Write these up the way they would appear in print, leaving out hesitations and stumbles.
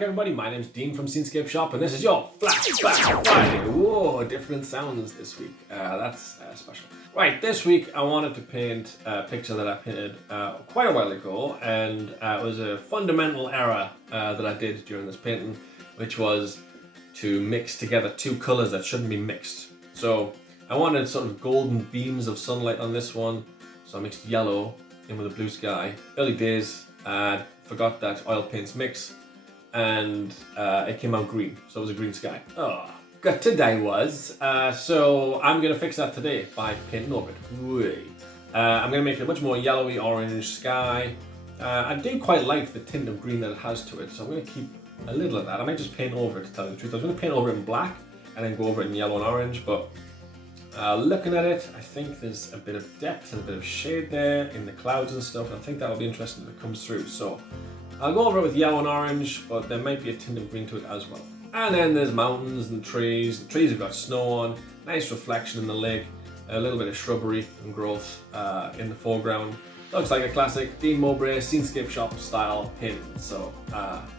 Everybody, my name's Dean from Moonscapes Shop, and this is your Flashback Friday. Whoa, different sounds this week. That's special. Right, this week I wanted to paint a picture that I painted quite a while ago, and it was a fundamental error that I did during this painting, which was to mix together two colors that shouldn't be mixed. So I wanted sort of golden beams of sunlight on this one, so I mixed yellow in with a blue sky. Early days, forgot that oil paints mix, and it came out green, so it was a green sky. Good today was, so I'm going to fix that today by painting over it. I'm going to make it a much more yellowy orange sky. I do quite like the tint of green that it has to it, so I'm going to keep a little of that. I might just paint over it, to tell you the truth. I was going to paint over it in black and then go over it in yellow and orange, but looking at it, I think there's a bit of depth and a bit of shade there in the clouds and stuff, and I think that'll be interesting if it comes through. So I'll go over it with yellow and orange, but there might be a tint of green to it as well. And then there's mountains and trees. The trees have got snow on, nice reflection in the lake, a little bit of shrubbery and growth in the foreground. Looks like a classic Dean Mowbray Moonscapes Shop style painting, so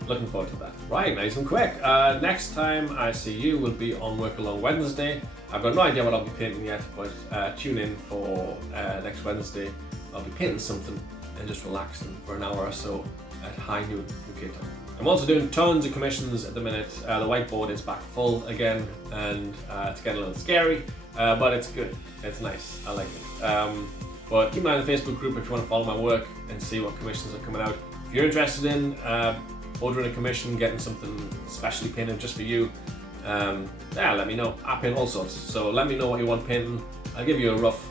looking forward to that. Right, nice and quick. Next time I see you will be on Work Along Wednesday. I've got no idea what I'll be painting yet, but tune in for next Wednesday. I'll be painting something and just relaxing for an hour or so at high noon UK time. I'm also doing tons of commissions at the minute. The whiteboard is back full again, and it's getting a little scary, but it's good. It's nice. I like it. But keep an eye on the Facebook group if you want to follow my work and see what commissions are coming out. If you're interested in ordering a commission, getting something specially painted just for you, let me know. I paint all sorts, so let me know what you want painting. I'll give you a rough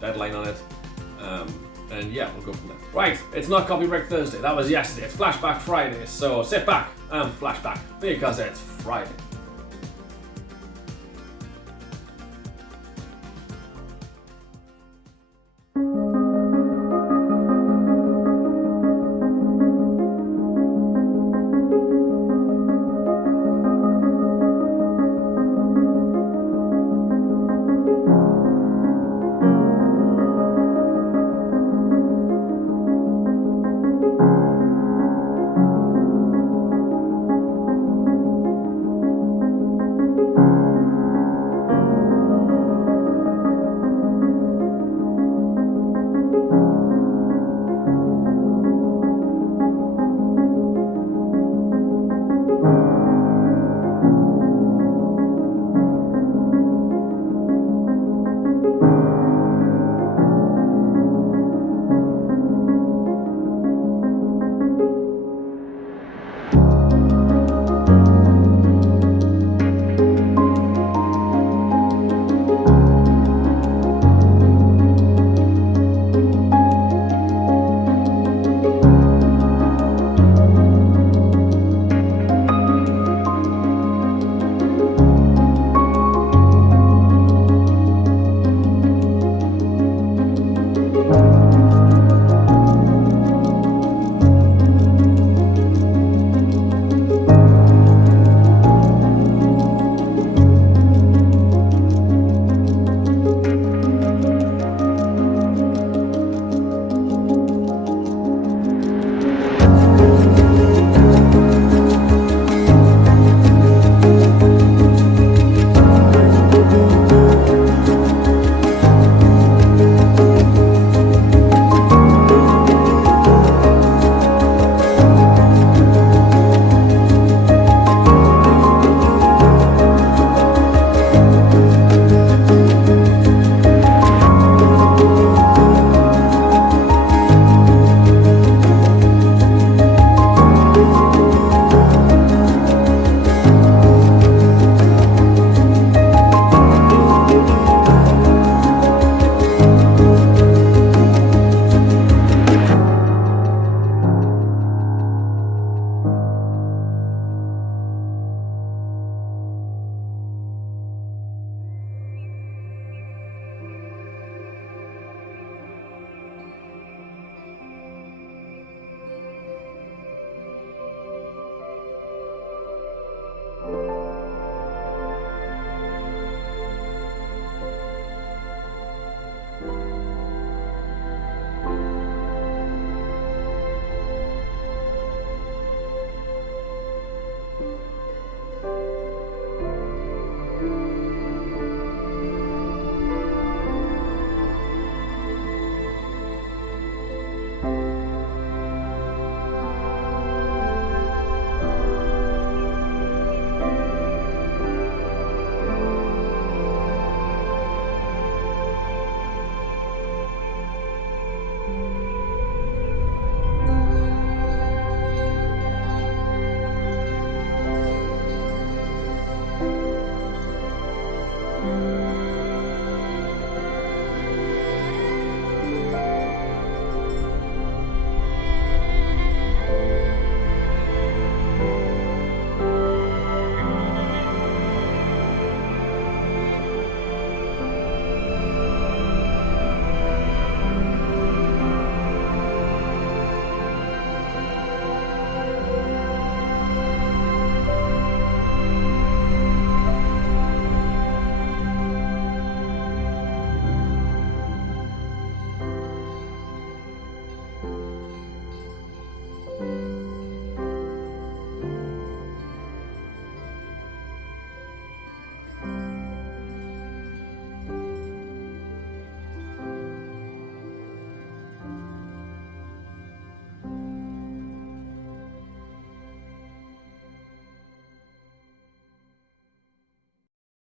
deadline on it. And yeah, we'll go from there. Right, it's not Coffee Break Thursday. That was yesterday. It's Flashback Friday. So sit back and flashback because it's Friday.